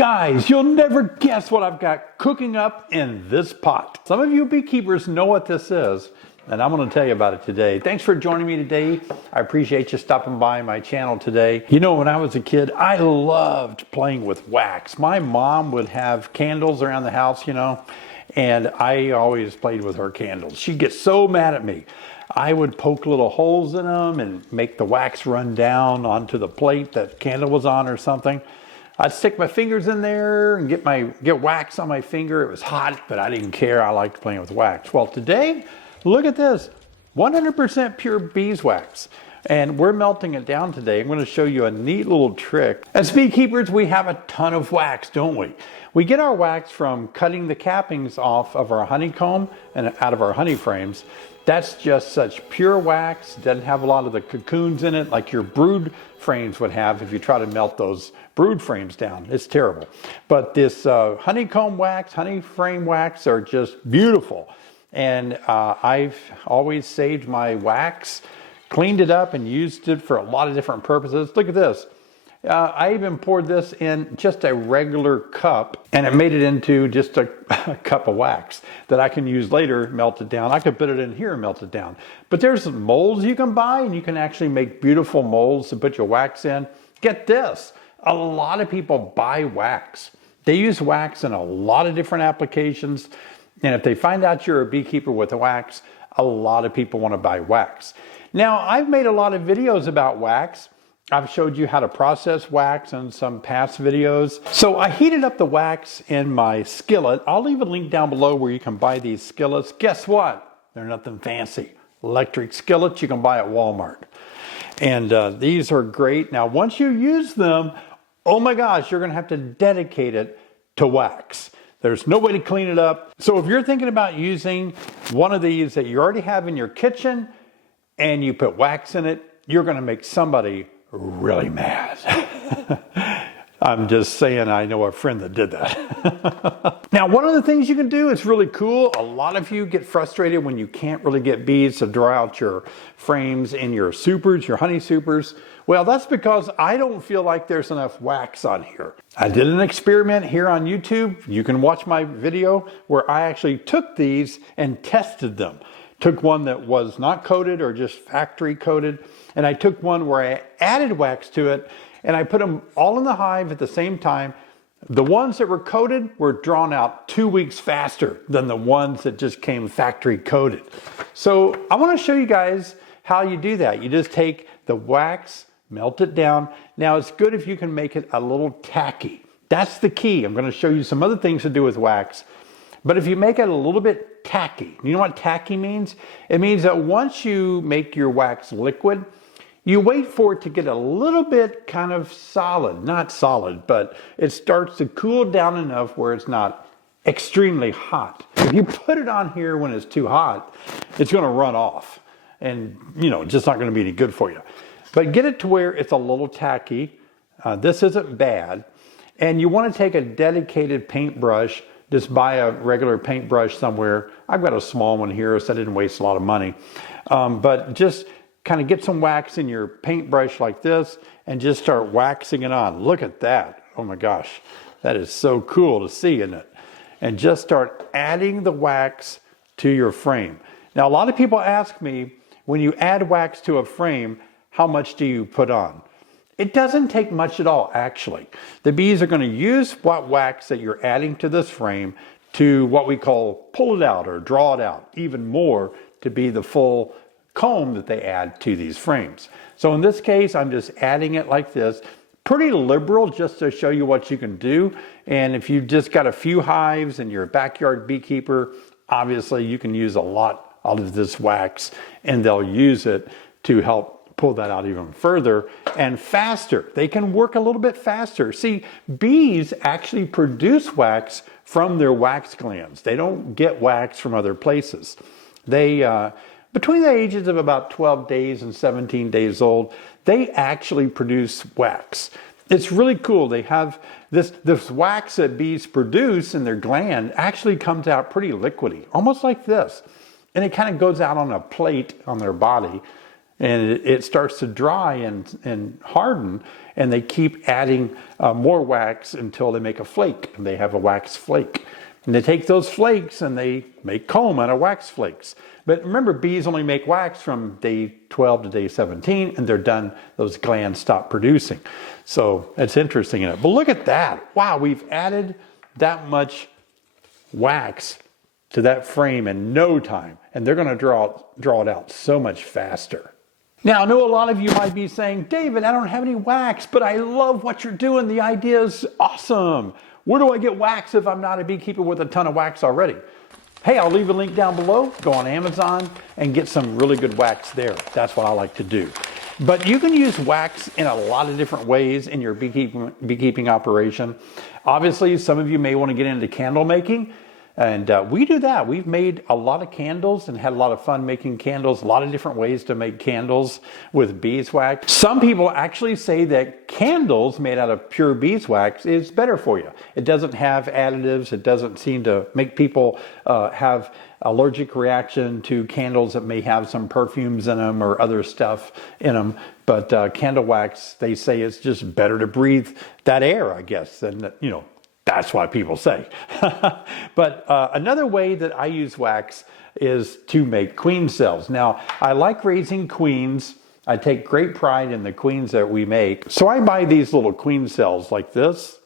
Guys, you'll never guess what I've got cooking up in this pot. Some of you beekeepers know what this is, and I'm going to tell you about it today. Thanks for joining me today. I appreciate you stopping by my channel today. You know, when I was a kid, I loved playing with wax. My mom would have candles around the house, you know, and I always played with her candles. She'd get so mad at me. I would poke little holes in them and make the wax run down onto the plate that candle was on or something. I'd stick my fingers in there and get wax on my finger. It was hot, but I didn't care. I liked playing with wax. Well, today, look at this, 100% pure beeswax. And we're melting it down today. I'm going to show you a neat little trick. As beekeepers, we have a ton of wax, don't we? We get our wax from cutting the cappings off of our honeycomb and out of our honey frames. That's just such pure wax. Doesn't have a lot of the cocoons in it like your brood frames would have if you try to melt those brood frames down. It's terrible. But this honeycomb wax, honey frame wax are just beautiful. And I've always saved my wax, cleaned it up and used it for a lot of different purposes. Look at this. I even poured this in just a regular cup and it made it into just a cup of wax that I can use later, melt it down. I could put it in here and melt it down. But there's molds you can buy and you can actually make beautiful molds to put your wax in. Get this, a lot of people buy wax. They use wax in a lot of different applications. And if they find out you're a beekeeper with a wax, a lot of people want to buy wax. Now, I've made a lot of videos about wax. I've showed you how to process wax in some past videos. So I heated up the wax in my skillet. I'll leave a link down below where you can buy these skillets. Guess what? They're nothing fancy. Electric skillets you can buy at Walmart. And these are great. Now, once you use them, oh my gosh, you're going to have to dedicate it to wax. There's no way to clean it up. So if you're thinking about using one of these that you already have in your kitchen and you put wax in it, you're going to make somebody really mad. I'm just saying, I know a friend that did that. Now, one of the things you can do is really cool. A lot of you get frustrated when you can't really get bees to dry out your frames in your supers, your honey supers. Well, that's because I don't feel like there's enough wax on here. I did an experiment here on YouTube. You can watch my video where I actually took these and tested them. Took one that was not coated or just factory coated, and I took one where I added wax to it, and I put them all in the hive at the same time. The ones that were coated were drawn out 2 weeks faster than the ones that just came factory coated. So I want to show you guys how you do that. You just take the wax, melt it down. Now it's good if you can make it a little tacky. That's the key. I'm going to show you some other things to do with wax. But if you make it a little bit tacky, you know what tacky means? It means that once you make your wax liquid, you wait for it to get a little bit kind of solid. Not solid, but it starts to cool down enough where it's not extremely hot. If you put it on here when it's too hot, it's going to run off. And, you know, it's just not going to be any good for you. But get it to where it's a little tacky. This isn't bad. And you want to take a dedicated paintbrush. Just buy a regular paintbrush somewhere. I've got a small one here, so I didn't waste a lot of money. But just kind of get some wax in your paintbrush like this and just start waxing it on. Look at that. Oh my gosh. That is so cool to see, isn't it? And just start adding the wax to your frame. Now, a lot of people ask me, when you add wax to a frame, how much do you put on? It doesn't take much at all, actually. The bees are going to use what wax that you're adding to this frame to what we call pull it out or draw it out, even more to be the full comb that they add to these frames. So in this case, I'm just adding it like this. Pretty liberal, just to show you what you can do. And if you've just got a few hives and you're a backyard beekeeper, obviously you can use a lot of this wax and they'll use it to help pull that out even further and faster. They can work a little bit faster. See, bees actually produce wax from their wax glands. They don't get wax from other places. They, between the ages of about 12 days and 17 days old, they actually produce wax. It's really cool. They have this wax that bees produce in their gland actually comes out pretty liquidy, almost like this. And it kind of goes out on a plate on their body. and it starts to dry and harden, and they keep adding more wax until they make a flake. They have a wax flake. And they take those flakes and they make comb out of wax flakes. But remember, bees only make wax from day 12 to day 17, and they're done. Those glands stop producing. So it's interesting. But look at that. Wow, we've added that much wax to that frame in no time. And they're going to draw it out so much faster. Now, I know a lot of you might be saying, David, I don't have any wax, but I love what you're doing. The idea is awesome. Where do I get wax if I'm not a beekeeper with a ton of wax already? Hey, I'll leave a link down below. Go on Amazon and get some really good wax there. That's what I like to do. But you can use wax in a lot of different ways in your beekeeping operation. Obviously, some of you may want to get into candle making. And we do that. We've made a lot of candles and had a lot of fun making candles, a lot of different ways to make candles with beeswax. Some people actually say that candles made out of pure beeswax is better for you. It doesn't have additives. It doesn't seem to make people have allergic reaction to candles that may have some perfumes in them or other stuff in them. But candle wax, they say it's just better to breathe that air, I guess, than, you know, that's what people say. But another way that I use wax is to make queen cells. Now, I like raising queens. I take great pride in the queens that we make. So I buy these little queen cells like this,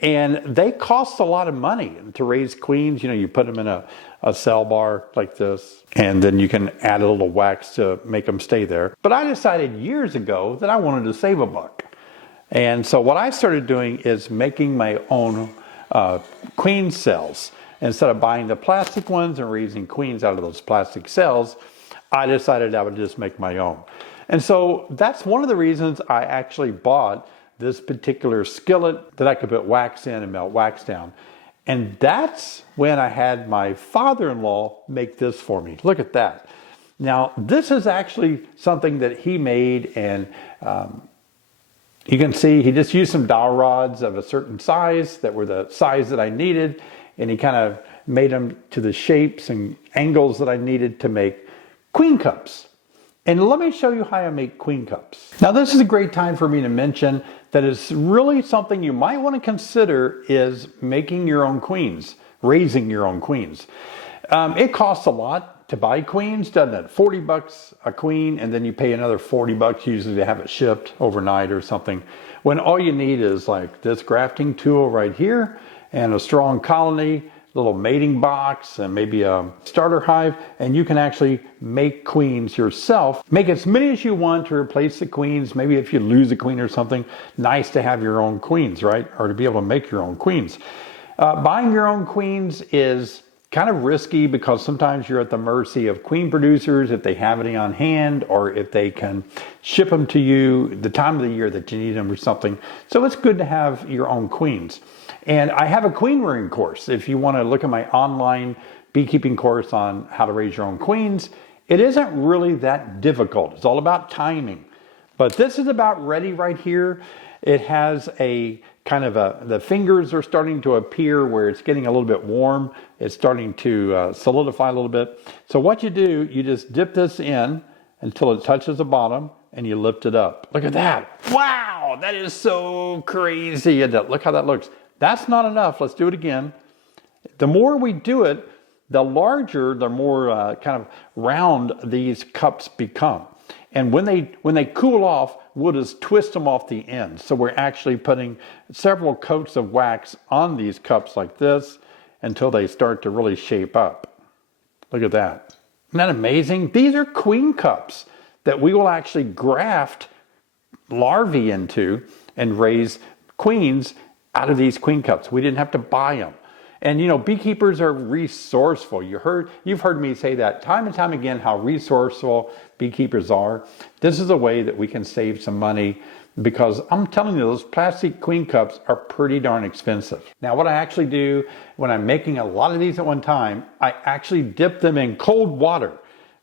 and they cost a lot of money to raise queens. You know, you put them in a cell bar like this, and then you can add a little wax to make them stay there. But I decided years ago that I wanted to save a buck. And so what I started doing is making my own queen cells. Instead of buying the plastic ones and raising queens out of those plastic cells, I decided I would just make my own. And so that's one of the reasons I actually bought this particular skillet that I could put wax in and melt wax down. And that's when I had my father-in-law make this for me. Look at that. Now, this is actually something that he made, and you can see he just used some dowel rods of a certain size that were the size that I needed, and he kind of made them to the shapes and angles that I needed to make queen cups. And let me show you how I make queen cups. Now, this is a great time for me to mention that it's really something you might want to consider is making your own queens, raising your own queens. It costs a lot to buy queens, doesn't it? 40 bucks a queen, and then you pay another 40 bucks usually to have it shipped overnight or something. When all you need is like this grafting tool right here and a strong colony, little mating box, and maybe a starter hive, and you can actually make queens yourself. Make as many as you want to replace the queens. Maybe if you lose a queen or something, nice to have your own queens, right? Or to be able to make your own queens. Buying your own queens is kind of risky because sometimes you're at the mercy of queen producers if they have any on hand or if they can ship them to you the time of the year that you need them or something. So it's good to have your own queens. And I have a queen rearing course. If you want to look at my online beekeeping course on how to raise your own queens, it isn't really that difficult. It's all about timing. But this is about ready right here. It has a kind of the fingers are starting to appear where it's getting a little bit warm. It's starting to solidify a little bit. So what you do, you just dip this in until it touches the bottom and you lift it up. Look at that. Wow, that is so crazy. Look how that looks. That's not enough. Let's do it again. The more we do it, the larger, the more kind of round these cups become. And when they cool off, we'll just twist them off the ends. So we're actually putting several coats of wax on these cups like this until they start to really shape up. Look at that. Isn't that amazing? These are queen cups that we will actually graft larvae into and raise queens out of these queen cups. We didn't have to buy them. And you know, beekeepers are resourceful. You've heard me say that time and time again, how resourceful beekeepers are. This is a way that we can save some money because I'm telling you, those plastic queen cups are pretty darn expensive. Now, what I actually do when I'm making a lot of these at one time, I actually dip them in cold water.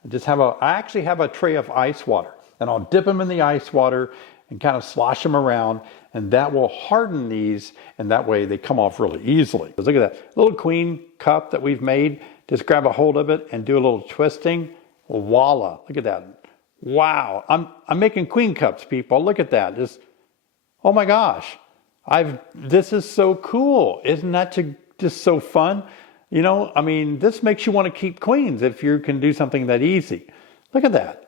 I actually have a tray of ice water, and I'll dip them in the ice water and kind of slosh them around, and that will harden these, and that way they come off really easily. Look at that little queen cup that we've made. Just grab a hold of it and do a little twisting. Voila, look at that. Wow, I'm making queen cups, people. Look at that. Oh my gosh. This is so cool. Isn't that just so fun? You know, I mean, this makes you want to keep queens if you can do something that easy. Look at that.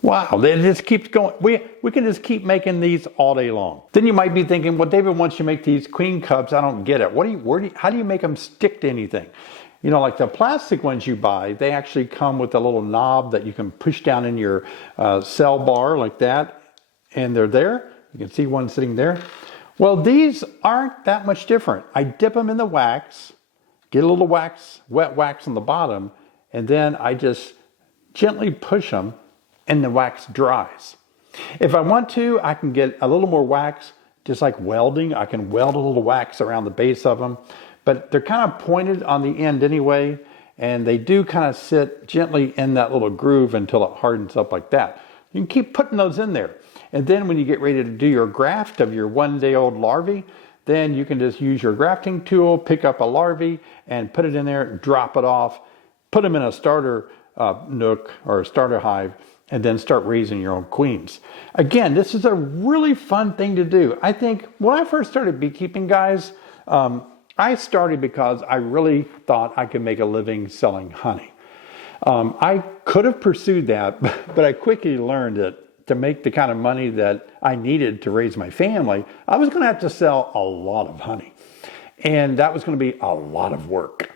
Wow, it just keeps going. We can just keep making these all day long. Then you might be thinking, well, David wants you to make these queen cups. I don't get it. How do you make them stick to anything? You know, like the plastic ones you buy, they actually come with a little knob that you can push down in your cell bar like that. And they're there. You can see one sitting there. Well, these aren't that much different. I dip them in the wax, get a little wax, wet wax on the bottom, and then I just gently push them and the wax dries. If I want to, I can get a little more wax, just like welding. I can weld a little wax around the base of them, but they're kind of pointed on the end anyway, and they do kind of sit gently in that little groove until it hardens up like that. You can keep putting those in there. And then when you get ready to do your graft of your 1-day-old larvae, then you can just use your grafting tool, pick up a larvae and put it in there, drop it off, put them in a starter nook or a starter hive, and then start raising your own queens. Again, this is a really fun thing to do. I think when I first started beekeeping, guys, I started because I really thought I could make a living selling honey. I could have pursued that, but I quickly learned that to make the kind of money that I needed to raise my family, I was going to have to sell a lot of honey. And that was going to be a lot of work.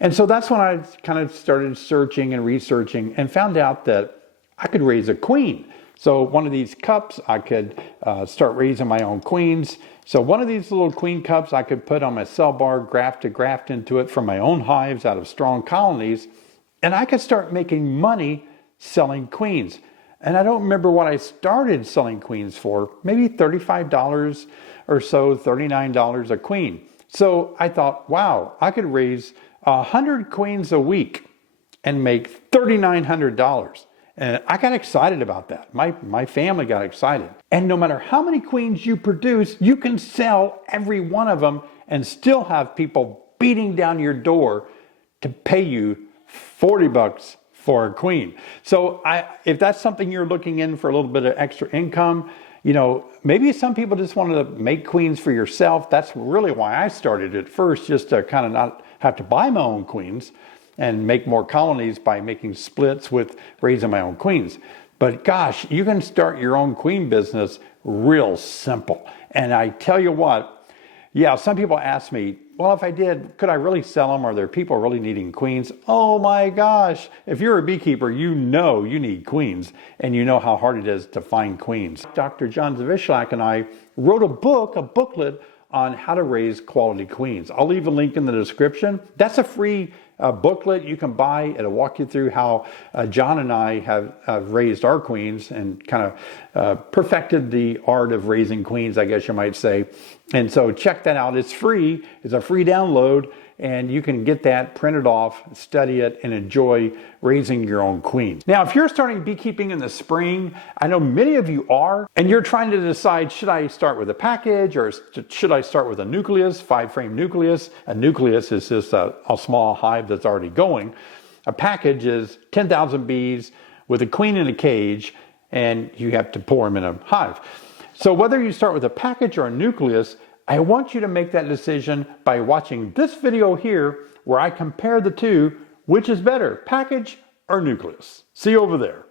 And so that's when I kind of started searching and researching and found out that I could raise a queen. So one of these cups, I could start raising my own queens. So one of these little queen cups I could put on my cell bar, graft into it from my own hives out of strong colonies, and I could start making money selling queens. And I don't remember what I started selling queens for, maybe $35 or so, $39 a queen. So I thought, wow, I could raise 100 queens a week and make $3,900. And I got excited about that. My family got excited. And no matter how many queens you produce, you can sell every one of them and still have people beating down your door to pay you 40 bucks for a queen. So if that's something you're looking in for a little bit of extra income, you know, maybe some people just want to make queens for yourself. That's really why I started at first, just to kind of not have to buy my own queens and make more colonies by making splits with raising my own queens. But gosh, you can start your own queen business real simple. And I tell you what, yeah, some people ask me, well, if I did, could I really sell them? Are there people really needing queens? Oh my gosh, if you're a beekeeper, you know you need queens and you know how hard it is to find queens. Dr. John Zawislak and I wrote a booklet on how to raise quality queens. I'll leave a link in the description. That's a free booklet you can buy. It'll walk you through how John and I have raised our queens and kind of perfected the art of raising queens, I guess you might say. And so check that out. It's free. It's a free download, and you can get that, print it off, study it, and enjoy raising your own queens. Now, if you're starting beekeeping in the spring, I know many of you are, and you're trying to decide, should I start with a package or should I start with a nucleus, 5-frame nucleus? A nucleus is just a small hive that's already going. A package is 10,000 bees with a queen in a cage, and you have to pour them in a hive. So whether you start with a package or a nucleus, I want you to make that decision by watching this video here where I compare the two, which is better, package or nucleus. See you over there.